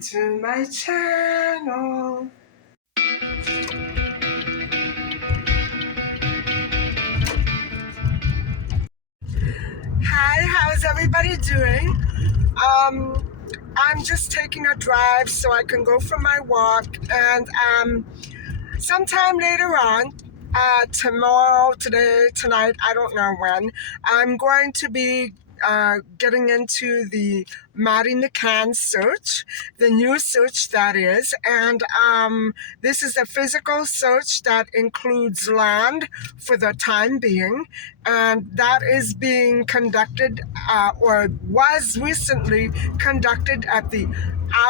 to my channel. Hi, how's everybody doing? I'm just taking a drive so I can go for my walk, and sometime later on, tomorrow, today, tonight, I don't know when, I'm going to be getting into the Madeleine search, the new search that is, and this is a physical search that includes land for the time being, and that is being conducted or was recently conducted at the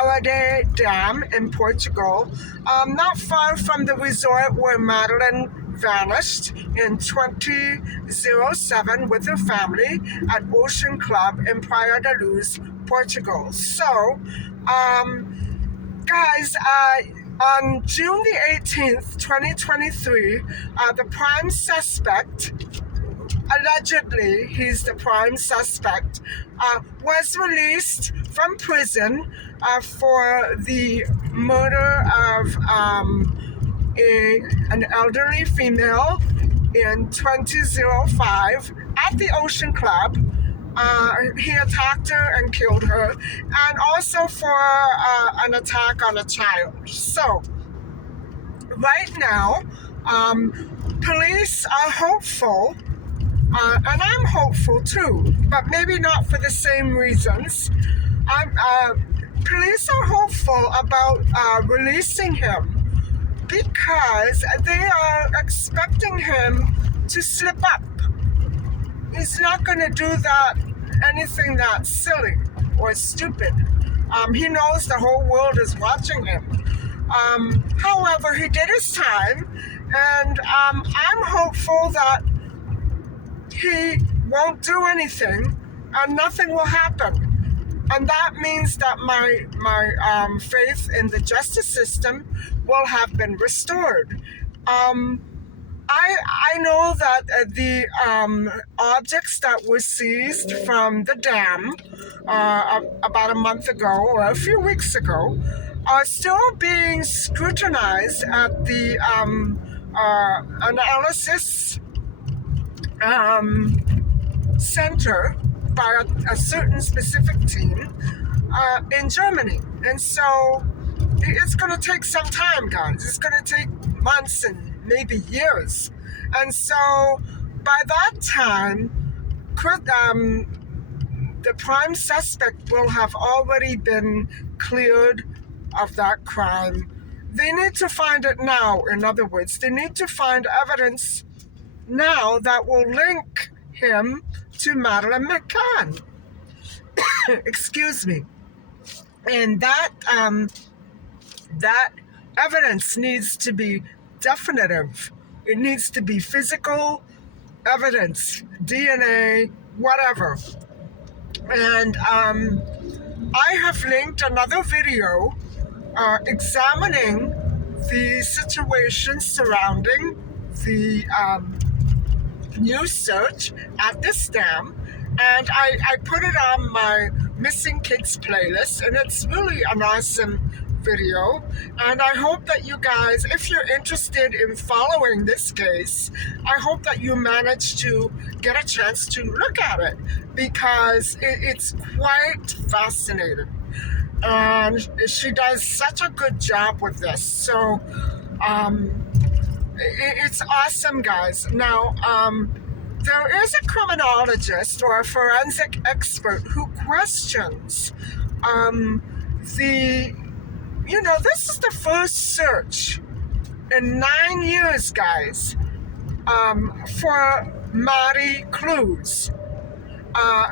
Arade Dam in Portugal, not far from the resort where Madeleine vanished in 2007 with her family at Ocean Club in Praia da Luz, Portugal. So, guys, on June the 18th, 2023, the prime suspect, allegedly he's the prime suspect, was released from prison for the murder of an elderly female in 2005 at the Ocean Club. He attacked her and killed her, and also for an attack on a child. So, right now, police are hopeful, and I'm hopeful too, but maybe not for the same reasons. Police are hopeful about releasing him because they are expecting him to slip up. He's not going to do anything that silly or stupid. He knows the whole world is watching him. However, he did his time, and I'm hopeful that he won't do anything and nothing will happen. And that means that my faith in the justice system will have been restored. I know that the objects that were seized from the dam about a month ago or a few weeks ago are still being scrutinized at the analysis center by a certain specific team in Germany. And so it's going to take some time, guys. It's going to take months and maybe years. And so by that time, the prime suspect will have already been cleared of that crime. They need to find it now. In other words, they need to find evidence now that will link him to Madeleine McCann. Excuse me. And that evidence needs to be definitive. It needs to be physical evidence, DNA, whatever. And I have linked another video examining the situation surrounding the new search at this dam, and I put it on my Missing Kids playlist, and it's really an awesome video, and I hope that you guys, if you're interested in following this case, I hope that you manage to get a chance to look at it, because it's quite fascinating, and she does such a good job with this. So it's awesome, guys. Now, there is a criminologist or a forensic expert who questions this is the first search in 9 years, guys, for Marie Cruz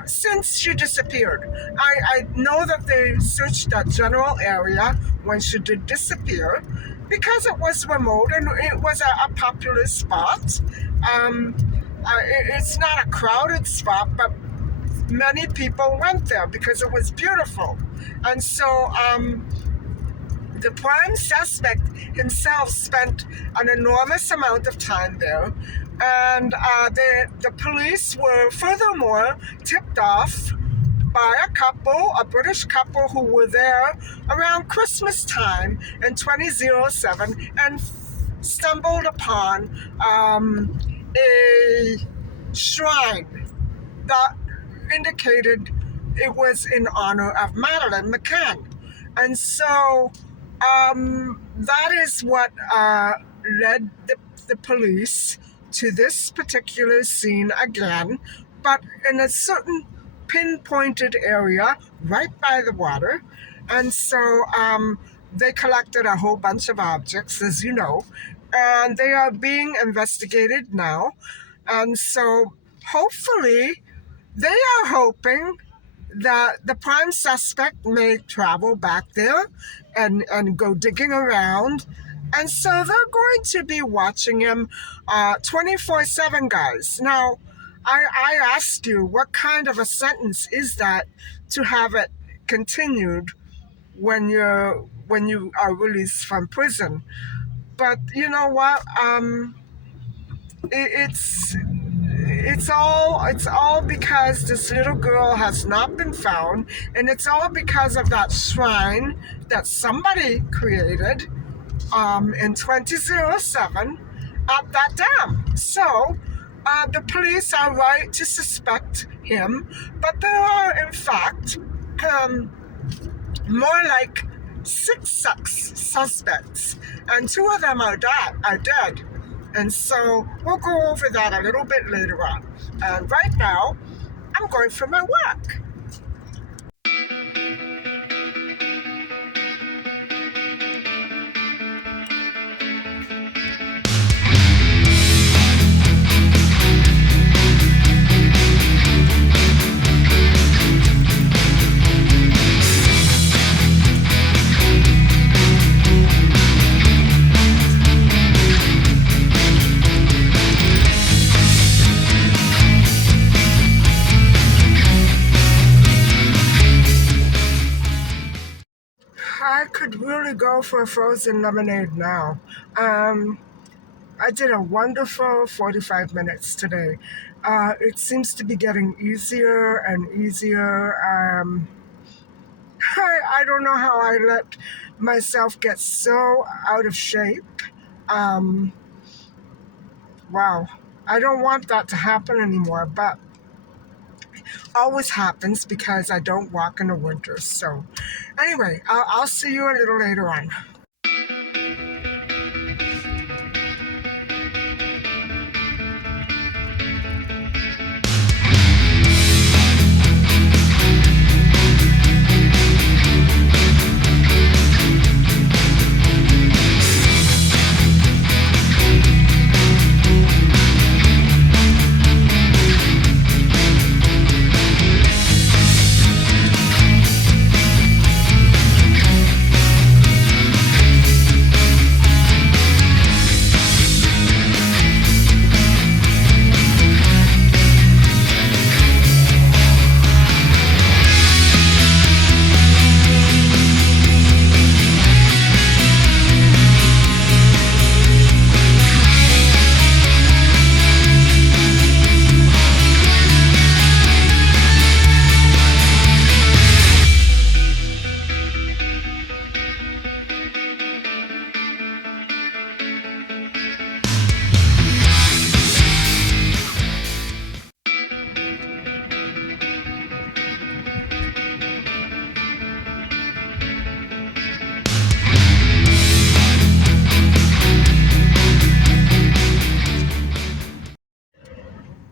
since she disappeared. I know that they searched that general area when she did disappear because it was remote and it was a popular spot. It's not a crowded spot, but many people went there because it was beautiful. And so the prime suspect himself spent an enormous amount of time there, and the police were furthermore tipped off by a couple, a British couple who were there around Christmas time in 2007 and stumbled upon a shrine that indicated it was in honor of Madeleine McCann. And so that is what led the police to this particular scene again, but in a certain pinpointed area right by the water. And so they collected a whole bunch of objects, as you know, and they are being investigated now. And so hopefully, they are hoping that the prime suspect may travel back there and go digging around. And so they're going to be watching him 24/7, guys. Now, I ask you, what kind of a sentence is that to have it continued when you are released from prison? But you know what? It's all because this little girl has not been found, and it's all because of that shrine that somebody created in 2007 at that dam. So the police are right to suspect him, but there are in fact more like six suspects, and two of them are dead. And so we'll go over that a little bit later on. And right now, I'm going for my walk. I could really go for a frozen lemonade now. I did a wonderful 45 minutes today. It seems to be getting easier and easier. I don't know how I let myself get so out of shape. Wow. I don't want that to happen anymore, but always happens because I don't walk in the winter. So anyway, I'll see you a little later on.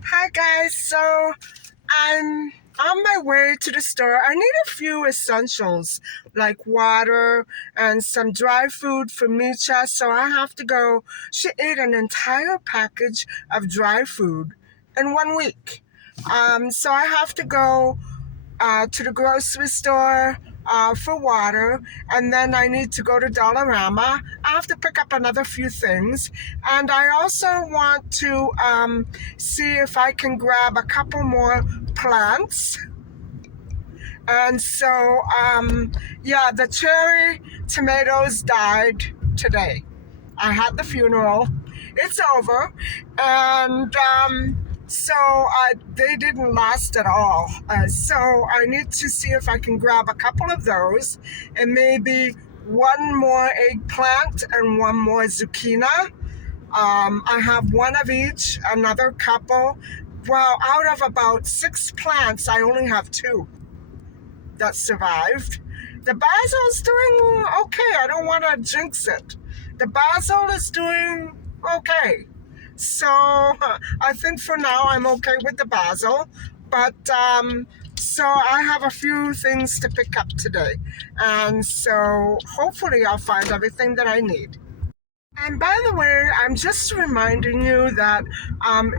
Hi guys, so I'm on my way to the store. I need a few essentials like water and some dry food for Micha, so I have to go. She ate an entire package of dry food in 1 week. So I have to go to the grocery store for water, and then I need to go to Dollarama. I have to pick up another few things, and I also want to see if I can grab a couple more plants. And so, yeah, the cherry tomatoes died today. I had the funeral. It's over, and So they didn't last at all. So I need to see if I can grab a couple of those and maybe one more eggplant and one more zucchini. I have one of each, another couple. Well, out of about 6 plants, I only have 2 that survived. The basil's doing okay. I don't want to jinx it. The basil is doing okay. So I think for now I'm okay with the basil. But so I have a few things to pick up today. And so hopefully I'll find everything that I need. And by the way, I'm just reminding you that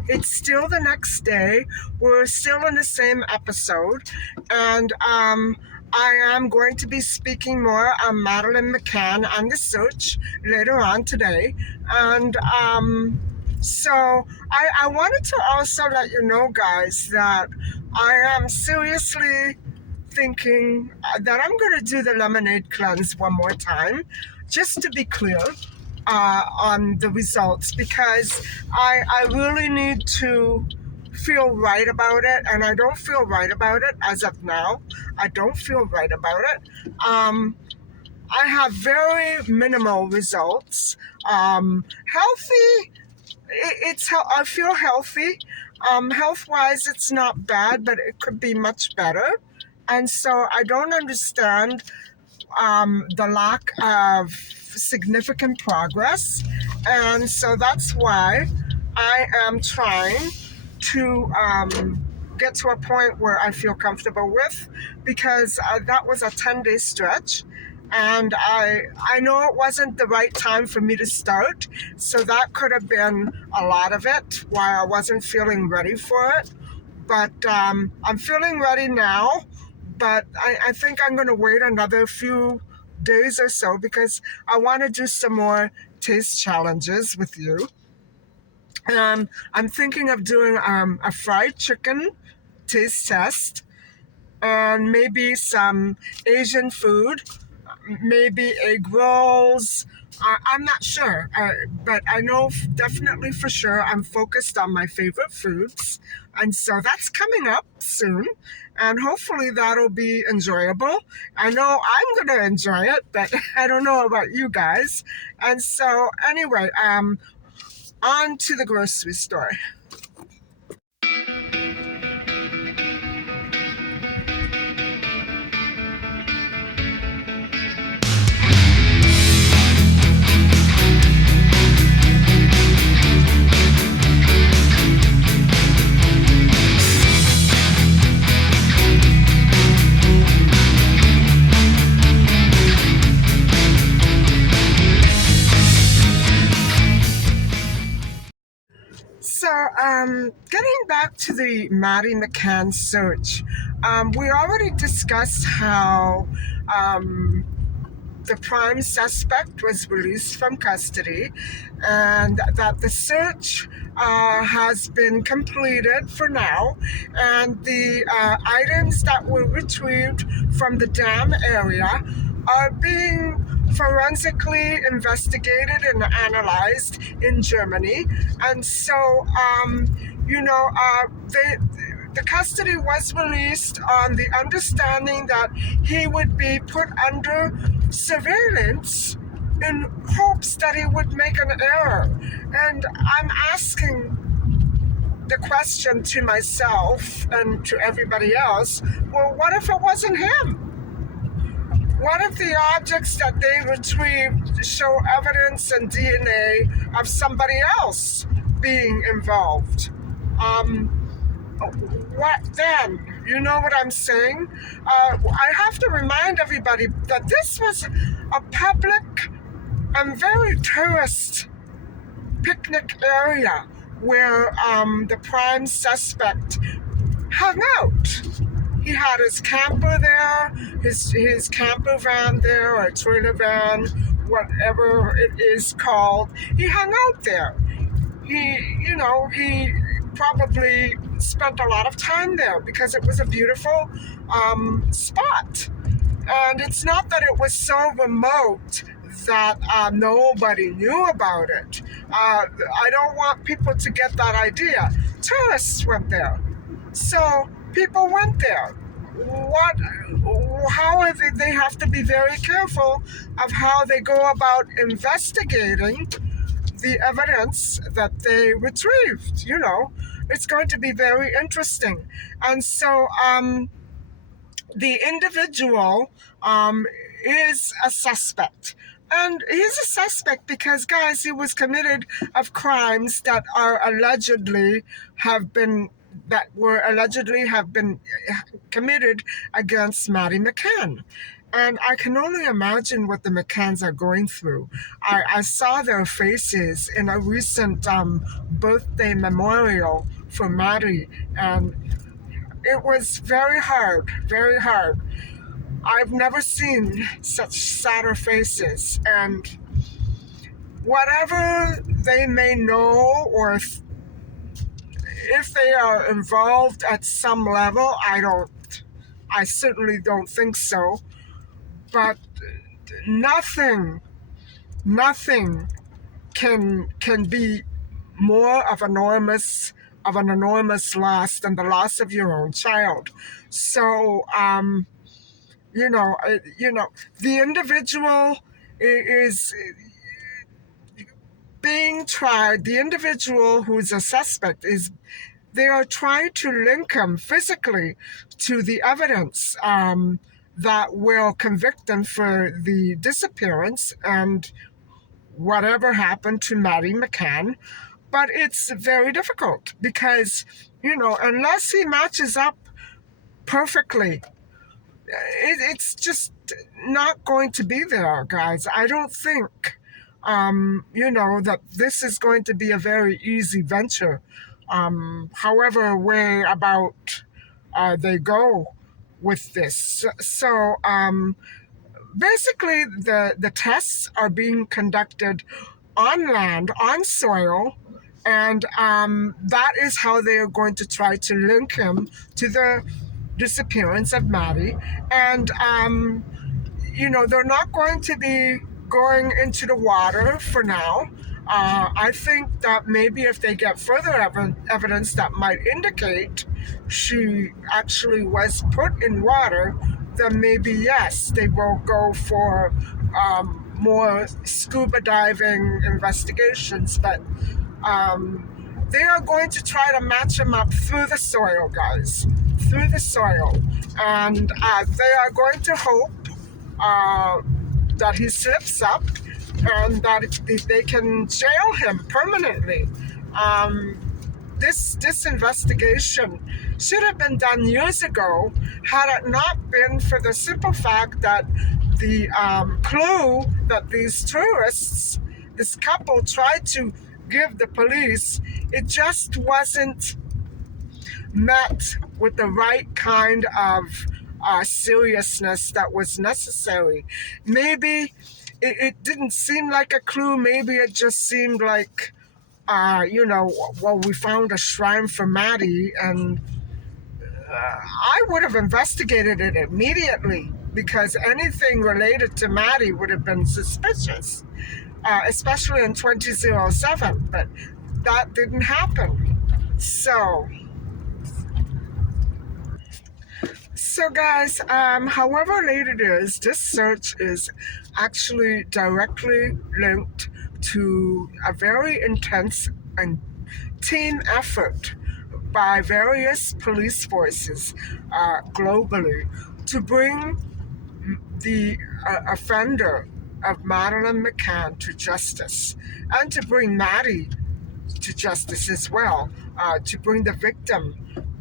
it's still the next day. We're still in the same episode. And I am going to be speaking more on Madeleine McCann and the search later on today. And so I wanted to also let you know, guys, that I am seriously thinking that I'm going to do the lemonade cleanse one more time, just to be clear on the results, because I really need to feel right about it, and I don't feel right about it as of now. I don't feel right about it. I have very minimal results. Healthy, I feel healthy. Health-wise, it's not bad, but it could be much better. And so I don't understand the lack of significant progress. And so that's why I am trying to get to a point where I feel comfortable with, because that was a 10-day stretch. And I know it wasn't the right time for me to start. So that could have been a lot of it, why I wasn't feeling ready for it. But I'm feeling ready now. But I think I'm going to wait another few days or so, because I want to do some more taste challenges with you. I'm thinking of doing a fried chicken taste test, and maybe some Asian food, maybe egg rolls. I'm not sure, but I know definitely for sure I'm focused on my favorite foods. And so that's coming up soon. And hopefully that'll be enjoyable. I know I'm going to enjoy it, but I don't know about you guys. And so anyway, on to the grocery store. So, getting back to the Maddie McCann search, we already discussed how the prime suspect was released from custody, and that the search has been completed for now, and the items that were retrieved from the dam area are being forensically investigated and analyzed in Germany. And so, the custody was released on the understanding that he would be put under surveillance in hopes that he would make an error. And I'm asking the question to myself and to everybody else, well, what if it wasn't him? What if the objects that they retrieved show evidence and DNA of somebody else being involved? What then? You know what I'm saying? I have to remind everybody that this was a public and very tourist picnic area where the prime suspect hung out. He had his camper there, his camper van there, or trailer van, whatever it is called. He hung out there. He probably spent a lot of time there because it was a beautiful spot. And it's not that it was so remote that nobody knew about it. I don't want people to get that idea. Tourists went there. So people went there. What? How are they have to be very careful of how they go about investigating the evidence that they retrieved. It's going to be very interesting. And so the individual is a suspect. And he's a suspect because, guys, he was committed of crimes that were allegedly have been committed against Maddie McCann. And I can only imagine what the McCanns are going through. I saw their faces in a recent birthday memorial for Maddie, and it was very hard, very hard. I've never seen such sadder faces, and whatever they may know, or if they are involved at some level, I certainly don't think so. But nothing, nothing can be more of an enormous loss than the loss of your own child. So the individual is being tried. The individual who's a suspect they are trying to link him physically to the evidence that will convict them for the disappearance and whatever happened to Maddie McCann. But it's very difficult because, unless he matches up perfectly, it's just not going to be there, guys. I don't think, that this is going to be a very easy venture. However way about they go with this. So basically, the tests are being conducted on land, on soil, and that is how they are going to try to link him to the disappearance of Maddie. And they're not going to be going into the water for now. I think that maybe if they get further evidence that might indicate she actually was put in water, then maybe yes, they will go for more scuba diving investigations. But they are going to try to match him up through the soil, guys, through the soil. And they are going to hope that he slips up and that they can jail him permanently. This investigation should have been done years ago had it not been for the simple fact that the clue that these tourists, this couple, tried to give the police, it just wasn't met with the right kind of seriousness that was necessary. Maybe it didn't seem like a clue. Maybe it just seemed like, we found a shrine for Maddie, and I would have investigated it immediately because anything related to Maddie would have been suspicious, especially in 2007. But that didn't happen. So guys, however late it is, this search is actually directly linked to a very intense and team effort by various police forces globally to bring the offender of Madeleine McCann to justice, and to bring Maddie to justice as well, to bring the victim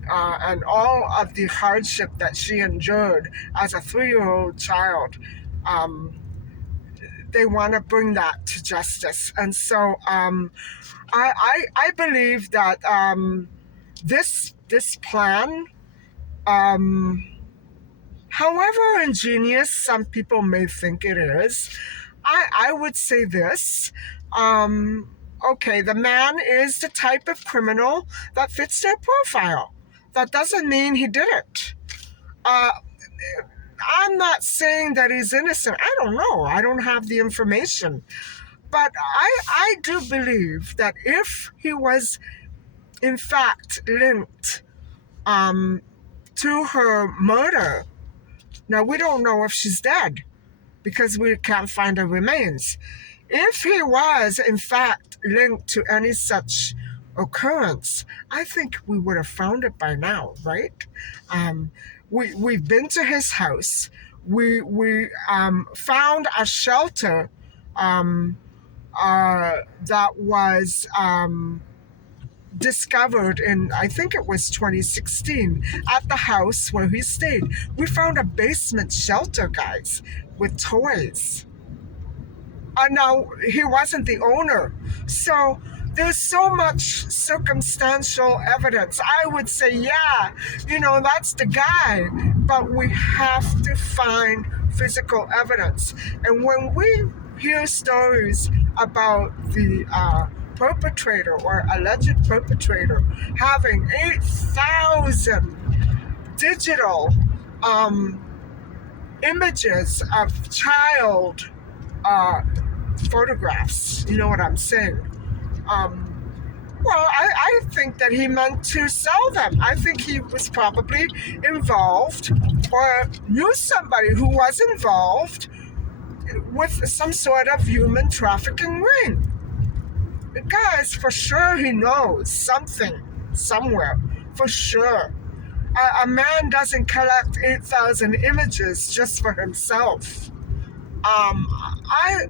and all of the hardship that she endured as a 3-year-old child. They want to bring that to justice. And so I believe that this plan, however ingenious some people may think it is, I would say this. Okay, the man is the type of criminal that fits their profile. That doesn't mean he did it. I'm not saying that he's innocent. I don't know. I don't have the information. But I do believe that if he was in fact linked to her murder. Now, we don't know if she's dead because we can't find her remains. If he was, in fact, linked to any such occurrence, I think we would have found it by now, right? Um, we've been to his house. We found a shelter um, that was discovered in, I think it was 2016, at the house where he stayed. We found a basement shelter, guys, with toys. Now, he wasn't the owner. So there's so much circumstantial evidence. I would say, yeah, that's the guy. But we have to find physical evidence. And when we hear stories about the perpetrator or alleged perpetrator having 8,000 digital images of child uh, photographs. You know what I'm saying? Well, I think that he meant to sell them. I think he was probably involved or knew somebody who was involved with some sort of human trafficking ring. Guys, for sure he knows something somewhere. For sure. A man doesn't collect 8,000 images just for himself. I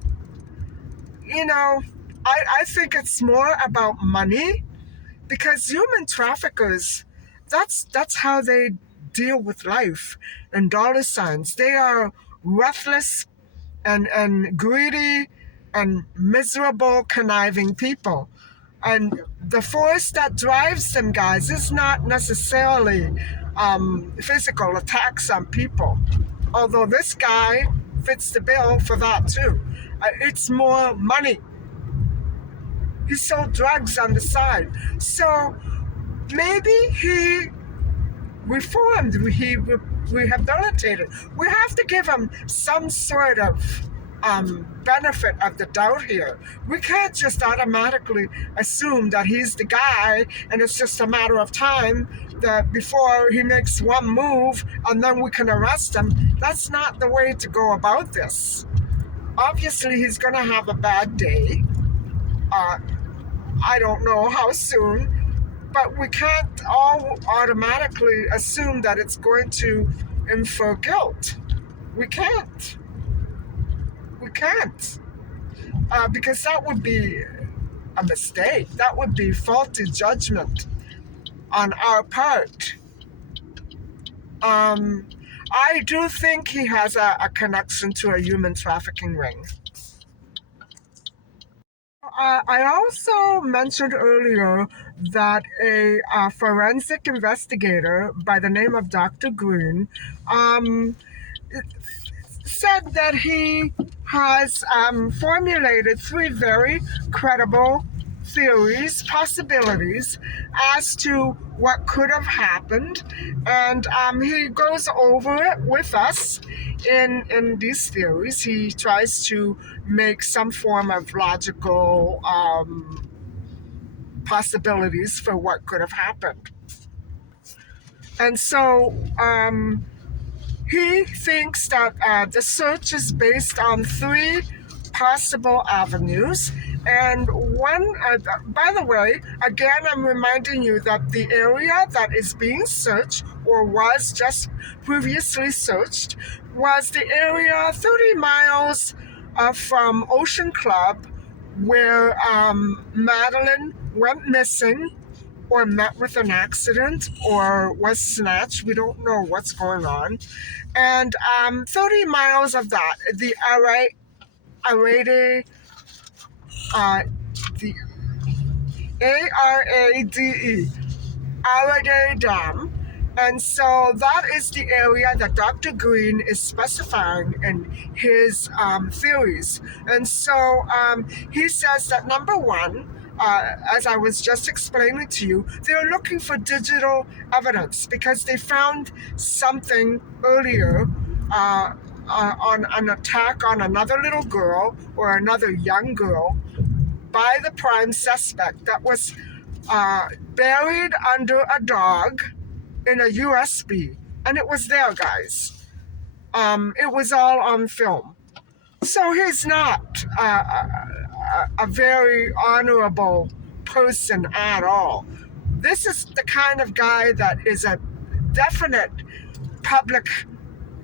you know, I think it's more about money because human traffickers, that's how they deal with life and dollar signs. They are ruthless and greedy and miserable, conniving people. And the force that drives them, guys, is not necessarily physical attacks on people. Although this guy fits the bill for that too. It's more money. He sold drugs on the side. So maybe he reformed, he rehabilitated. We have to give him some sort of benefit of the doubt here. We can't just automatically assume that he's the guy and it's just a matter of time that before he makes one move and then we can arrest him. That's not the way to go about this. Obviously, he's going to have a bad day. I don't know how soon, but we can't all automatically assume that it's going to infer guilt. We can't. We can't. Because that would be a mistake. That would be faulty judgment on our part. I do think he has a connection to a human trafficking ring. I also mentioned earlier that a forensic investigator by the name of Dr. Green said that he has formulated three very credible theories, possibilities as to what could have happened, and he goes over it with us in these theories. He tries to make some form of logical possibilities for what could have happened. And so he thinks that the search is based on three possible avenues. And one, by the way, again, I'm reminding you that the area that is being searched or was just previously searched was the area 30 miles from Ocean Club where Madeleine went missing or met with an accident or was snatched. We don't know what's going on. And 30 miles of that, the Arade, the Arade, Arade Dam. And so that is the area that Dr. Green is specifying in his theories. And so he says that number one, as I was just explaining to you, they're looking for digital evidence because they found something earlier on an attack on another little girl or another young girl by the prime suspect that was buried under a dog in a USB. And it was there, guys. It was all on film. So he's not a very honorable person at all. This is the kind of guy that is a definite public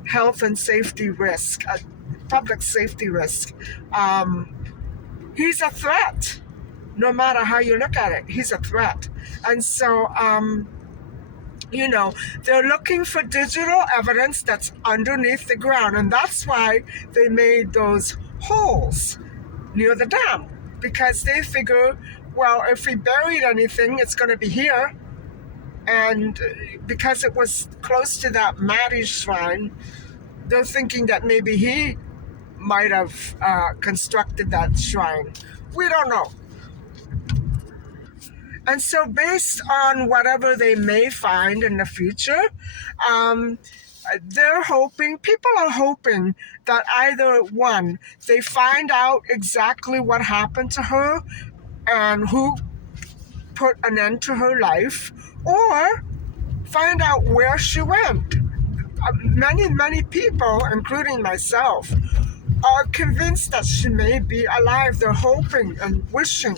health and safety risk, a public safety risk. He's a threat. No matter how you look at it, he's a threat. And so, they're looking for digital evidence that's underneath the ground. And that's why they made those holes near the dam. Because they figure, well, if we buried anything, it's going to be here. And because it was close to that Maddie shrine, they're thinking that maybe he might have constructed that shrine. We don't know. And so based on whatever they may find in the future, people are hoping that either one, they find out exactly what happened to her and who put an end to her life, or find out where she went. Many people, including myself, are convinced that she may be alive. They're hoping and wishing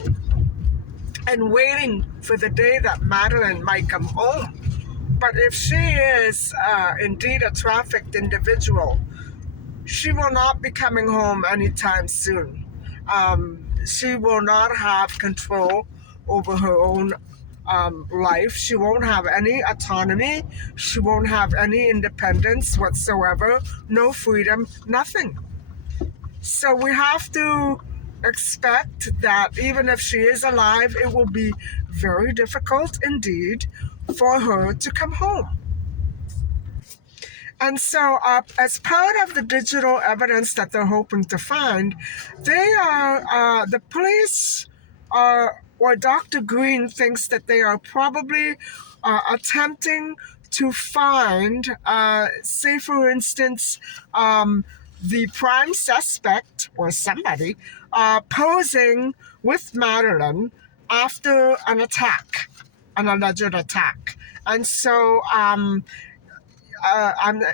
and waiting for the day that Madeleine might come home. But if she is indeed a trafficked individual, she will not be coming home anytime soon. She will not have control over her own life. She won't have any autonomy. She won't have any independence whatsoever. No freedom, nothing. So we have to expect that even if she is alive, it will be very difficult indeed for her to come home. And so, as part of the digital evidence that they're hoping to find, the police or Dr. Green thinks that they are probably attempting to find, say for instance, the prime suspect or somebody posing with Madeleine after an attack, an alleged attack. And so I'm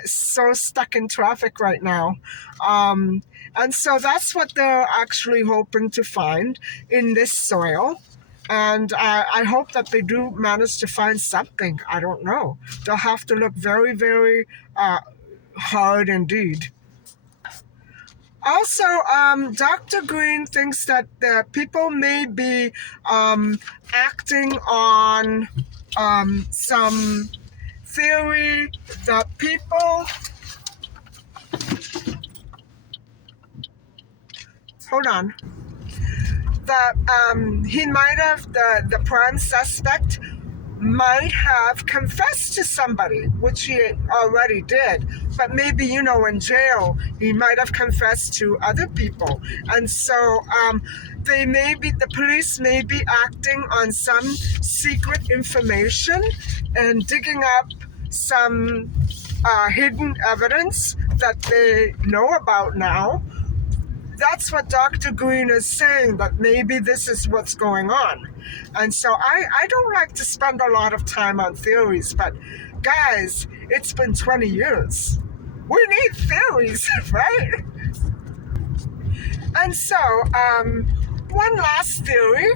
so stuck in traffic right now. And so that's what they're actually hoping to find in this soil. And I hope that they do manage to find something. I don't know. They'll have to look very, very hard indeed. Also, Dr. Green thinks that the people may be acting on some theory that people... Hold on. That he might have, the prime suspect might have confessed to somebody, which he already did. But maybe, in jail, he might have confessed to other people. And so the police may be acting on some secret information and digging up some hidden evidence that they know about now. That's what Dr. Green is saying, that maybe this is what's going on. And so I don't like to spend a lot of time on theories, but guys, it's been 20 years. We need theories, right? And so, one last theory,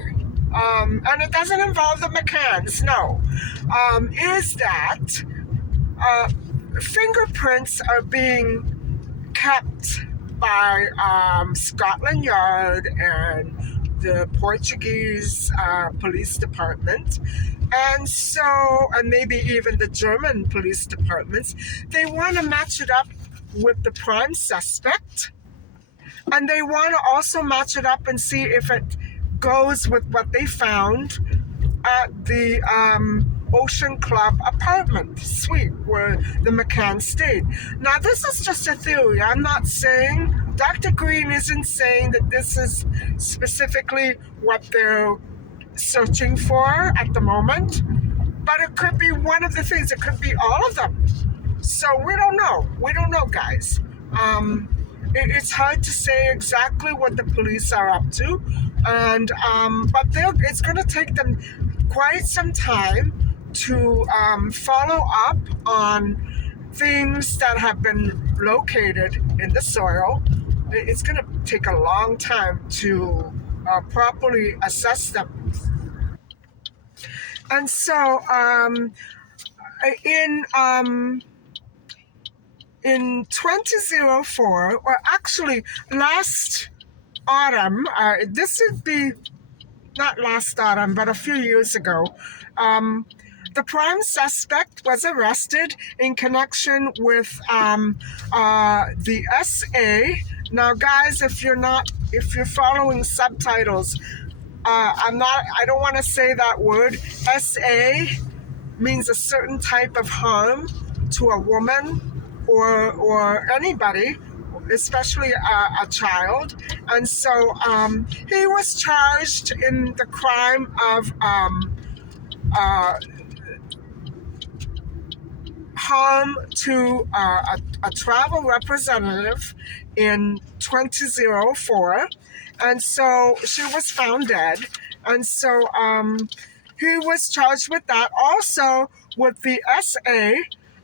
and it doesn't involve the McCanns, no, is that fingerprints are being kept by Scotland Yard and the Portuguese police department, and maybe even the German police departments. They want to match it up with the prime suspect, and they want to also match it up and see if it goes with what they found at the Ocean Club apartment suite where the McCann stayed. Now, this is just a theory. I'm not saying, Dr. Green isn't saying that this is specifically what they're searching for at the moment, but it could be one of the things. It could be all of them. So we don't know. We don't know, guys. It's hard to say exactly what the police are up to, and but it's going to take them quite some time to follow up on things that have been located in the soil. It's going to take a long time to properly assess them. And so in in 2004, or actually last autumn, this would be not last autumn, but a few years ago, um, the prime suspect was arrested in connection with the SA. Now, guys, if you're following subtitles, I don't want to say that word. SA means a certain type of harm to a woman or anybody, especially a child. And so he was charged in the crime of uh, harm to a travel representative in 2004. And so she was found dead. And so he was charged with that. Also with the SA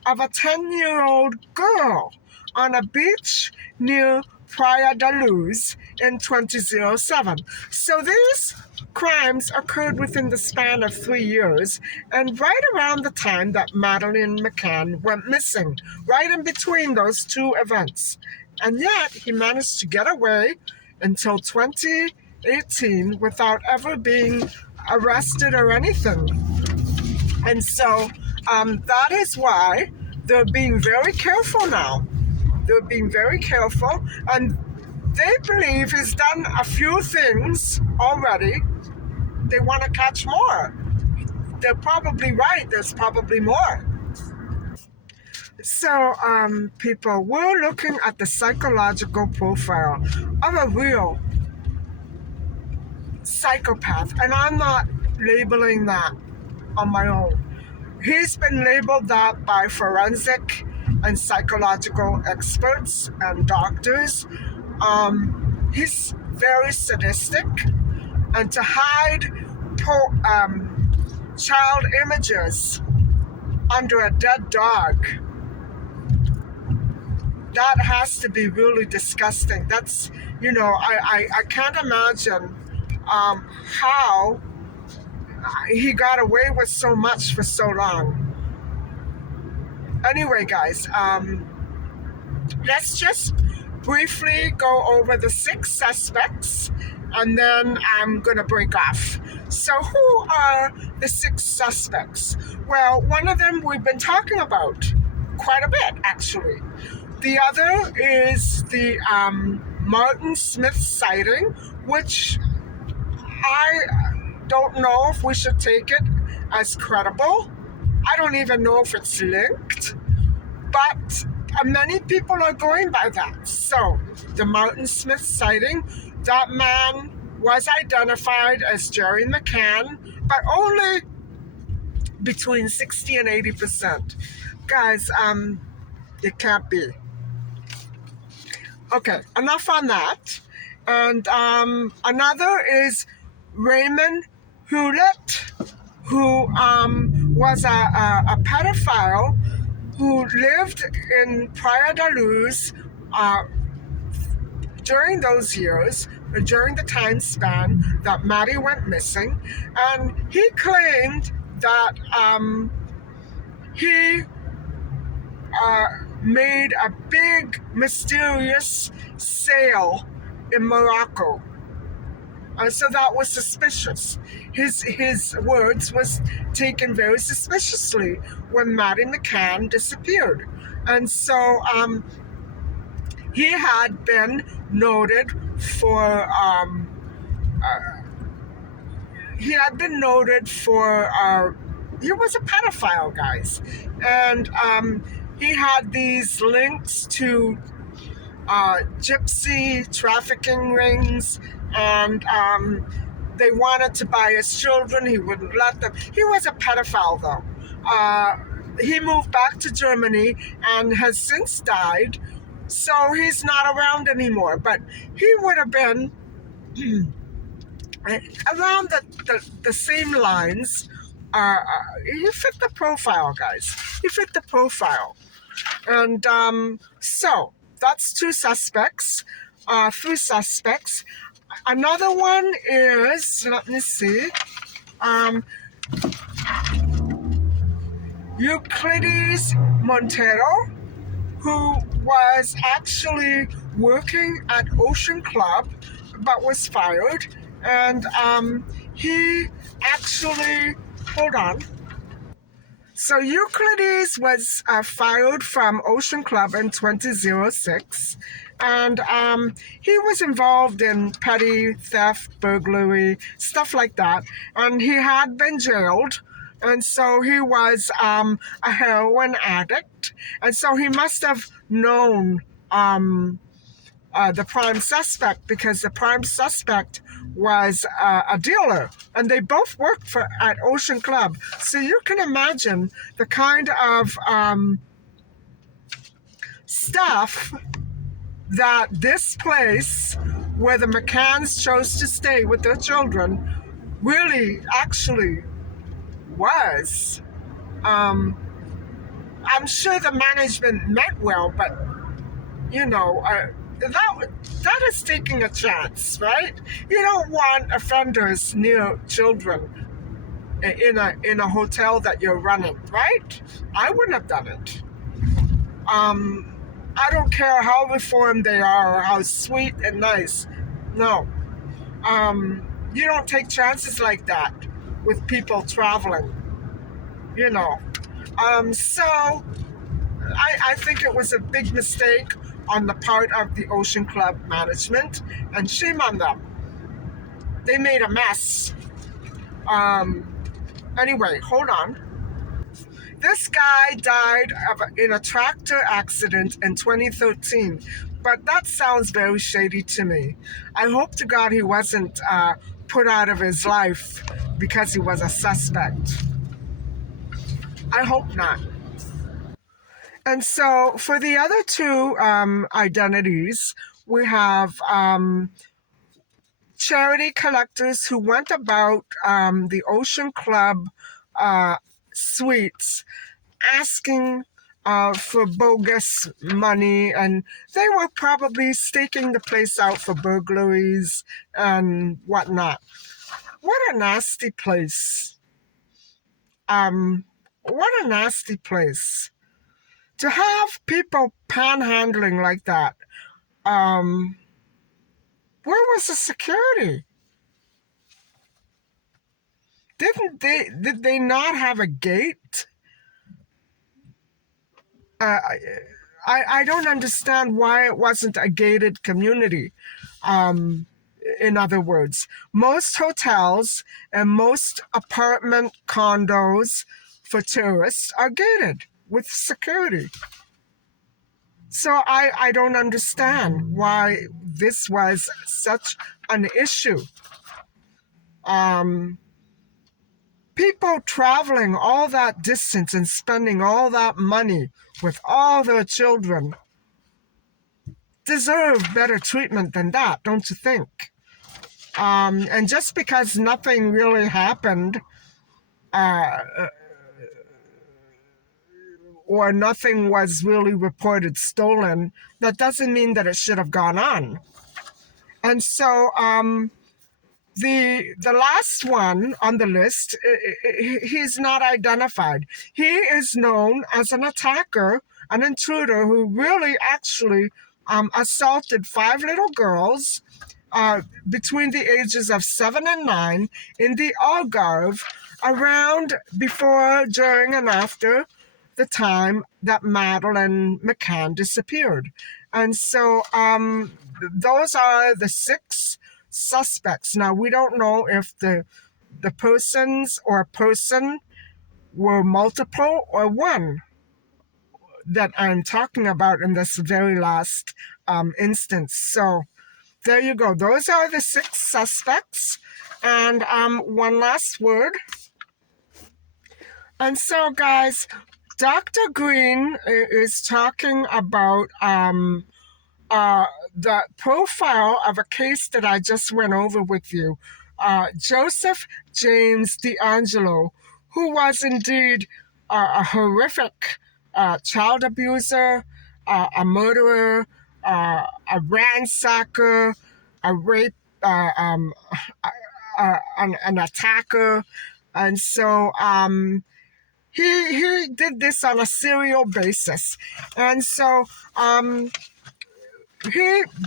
of a 10-year-old girl on a beach near Praia da Luz in 2007. So these crimes occurred within the span of 3 years, and right around the time that Madeleine McCann went missing, right in between those two events. And yet he managed to get away until 2018 without ever being arrested or anything. And so that is why they're being very careful now. They're being very careful, and they believe he's done a few things already. They want to catch more. They're probably right. There's probably more. So, people, we're looking at the psychological profile of a real psychopath, and I'm not labeling that on my own. He's been labeled that by forensic and psychological experts and doctors. He's very sadistic, and to hide child images under a dead dog, that has to be really disgusting. That's, I can't imagine how he got away with so much for so long. Anyway, guys, let's just briefly go over the 6 suspects, and then I'm going to break off. So who are the 6 suspects? Well, one of them we've been talking about quite a bit, actually. The other is the Martin Smith sighting, which I don't know if we should take it as credible. I don't even know if it's linked, but many people are going by that. So the Martin Smith sighting, that man was identified as Jerry McCann, but only between 60 and 80%. Guys, it can't be. Okay, enough on that. And another is Raymond Hewlett, who was a pedophile who lived in Praia da Luz during those years, during the time span that Maddie went missing. And he claimed that he made a big, mysterious sale in Morocco. So that was suspicious. His words was taken very suspiciously when Maddie McCann disappeared. And so he had been noted for he was a pedophile, guys. And he had these links to gypsy trafficking rings, and they wanted to buy his children. He wouldn't let them. He was a pedophile, though. He moved back to Germany and has since died, so he's not around anymore. But he would have been around the same lines He fit the profile, guys. He fit the profile. And so that's two suspects, three suspects. Another one is, let me see, um, Euclides Montero, who was actually working at Ocean Club but was fired. And he actually, hold on. So Euclides was fired from Ocean Club in 2006, and he was involved in petty theft, burglary, stuff like that, and he had been jailed, and so he was a heroin addict, and so he must have known the prime suspect, because the prime suspect was a dealer, and they both worked at Ocean Club. So you can imagine the kind of stuff that this place where the McCanns chose to stay with their children really actually was. I'm sure the management meant well, but you know, that is taking a chance, right? You don't want offenders near children in a hotel that you're running, right? I wouldn't have done it. I don't care how reformed they are or how sweet and nice. No, you don't take chances like that with people traveling. You know, so I think it was a big mistake on the part of the Ocean Club management, and shame on them. They made a mess. Anyway, hold on. This guy died in a tractor accident in 2013, but that sounds very shady to me. I hope to God he wasn't put out of his life because he was a suspect. I hope not. And so for the other two identities, we have charity collectors who went about the Ocean Club suites asking for bogus money, and they were probably staking the place out for burglaries and whatnot. What a nasty place. What a nasty place. To have people panhandling like that, where was the security? Did they not have a gate? I don't understand why it wasn't a gated community. In other words, most hotels and most apartment condos for tourists are gated with security. So I don't understand why this was such an issue. People traveling all that distance and spending all that money with all their children deserve better treatment than that, don't you think? And just because nothing really happened, or nothing was really reported stolen, that doesn't mean that it should have gone on. And so the last one on the list, he's not identified. He is known as an attacker, an intruder who really actually assaulted 5 little girls between the ages of 7 and 9 in the Algarve, around before, during, and after the time that Madeleine McCann disappeared. And so those are the 6 suspects. Now, we don't know if the persons or person were multiple or one that I'm talking about in this very last instance. So there you go. Those are the 6 suspects. And one last word. And so, guys, Dr. Green is talking about the profile of a case that I just went over with you. Joseph James D'Angelo, who was indeed a horrific child abuser, a murderer, a ransacker, a rape, an attacker. And so he did this on a serial basis. And so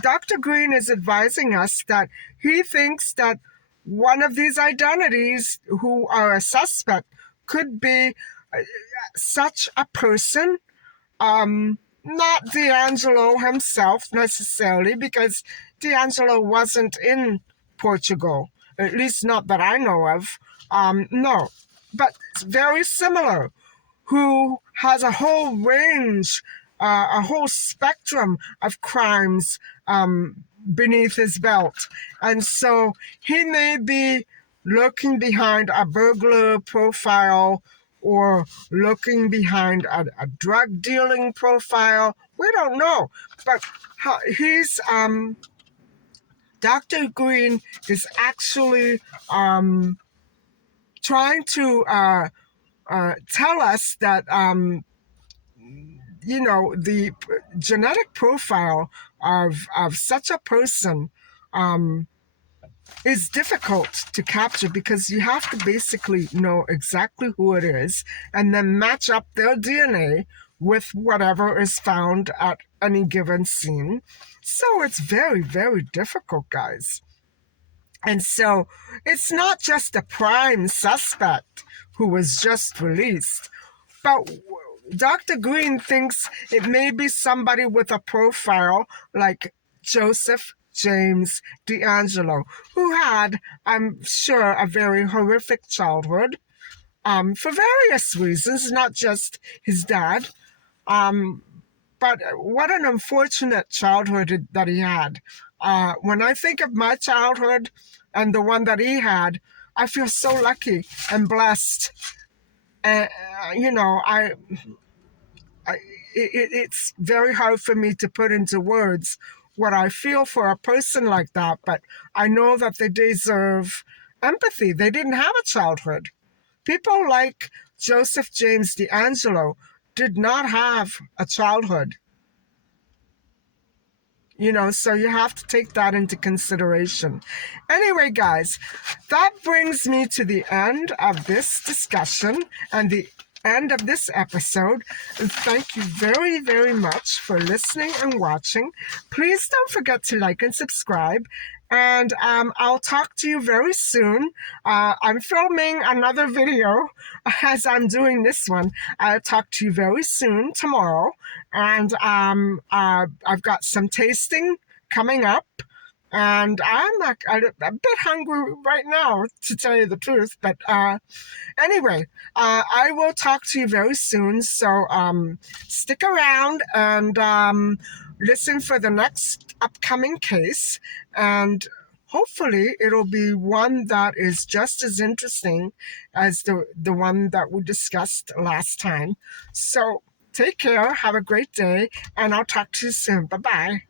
Dr. Green is advising us that he thinks that one of these identities who are a suspect could be such a person. Not D'Angelo himself necessarily, because D'Angelo wasn't in Portugal, at least not that I know of. No, but very similar, who has a whole range, a whole spectrum of crimes beneath his belt. And so he may be lurking behind a burglar profile or looking behind a drug dealing profile. We don't know. But he's, Dr. Green is actually trying to tell us that the genetic profile of such a person is difficult to capture, because you have to basically know exactly who it is and then match up their DNA with whatever is found at any given scene. So it's very, very difficult, guys. And so it's not just a prime suspect who was just released, but Dr. Green thinks it may be somebody with a profile like Joseph James D'Angelo, who had, I'm sure, a very horrific childhood for various reasons, not just his dad. But what an unfortunate childhood that he had. When I think of my childhood and the one that he had, I feel so lucky and blessed. And, it's very hard for me to put into words what I feel for a person like that, but I know that they deserve empathy. They didn't have a childhood. People like Joseph James D'Angelo did not have a childhood. So you have to take that into consideration. Anyway, guys, that brings me to the end of this discussion and the end of this episode. And thank you very, very much for listening and watching. Please don't forget to like and subscribe. And I'll talk to you very soon. I'm filming another video as I'm doing this one. I'll talk to you very soon tomorrow. And I've got some tasting coming up. And I'm a bit hungry right now, to tell you the truth. But anyway, I will talk to you very soon. So stick around and listen for the next upcoming case. And hopefully it'll be one that is just as interesting as the one that we discussed last time. So take care, have a great day, and I'll talk to you soon. Bye-bye.